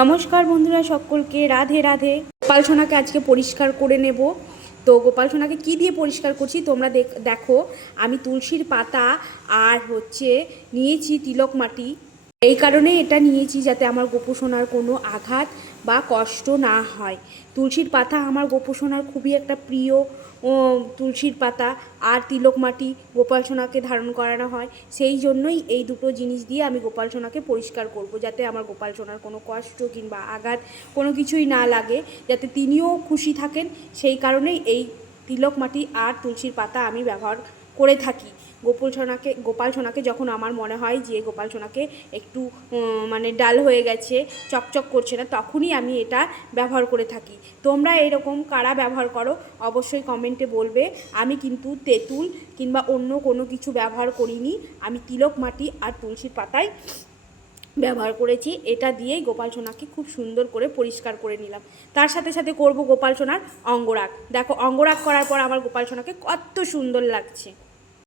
নমস্কার বন্ধুরা, সকলকে রাধে রাধে। গোপাল সোনাকে আজকে পরিষ্কার করে নেব। তো গোপাল সোনাকে কী দিয়ে পরিষ্কার করছি তোমরা দেখো। আমি তুলসীর পাতা আর নিয়েছি তিলক মাটি। এই কারণে এটা নিয়েছি যাতে আমার গোপু সোনার কোনো আঘাত বা কষ্ট না হয়। তুলসীর পাতা আমার গোপু সোনার খুবই একটা প্রিয়। তুলসীর পাতা আর তিলক মাটি গোপাল সোনাকে ধারণ করানো হয়, সেই জন্যই এই দুটো জিনিস দিয়ে আমি গোপাল সোনাকে পরিষ্কার করব, যাতে আমার গোপাল সোনার কোনো কষ্ট কিংবা আঘাত কোনো কিছুই না লাগে, যাতে তিনিও খুশি থাকেন। সেই কারণেই এই তিলক মাটি আর তুলসীর পাতা আমি ব্যবহার করে থাকি। গোপাল সোনাকে যখন আমার মনে হয় যে গোপাল সোনাকে একটু ডাল হয়ে গেছে, চকচক করছে না, তখনই আমি এটা ব্যবহার করে থাকি। তোমরা এরকম কারা ব্যবহার করো অবশ্যই কমেন্টে বলবে। আমি কিন্তু তেঁতুল কিংবা অন্য কোনো কিছু ব্যবহার করিনি, আমি তিলক মাটি আর তুলসীর পাতায় ব্যবহার করেছি। এটা দিয়েই গোপাল সোনাকে খুব সুন্দর করে পরিষ্কার করে নিলাম। তার সাথে সাথে করব গোপাল সোনার অঙ্গরাগ। দেখো, অঙ্গরাগ করার পর আমার গোপাল সোনাকে কত সুন্দর লাগছে।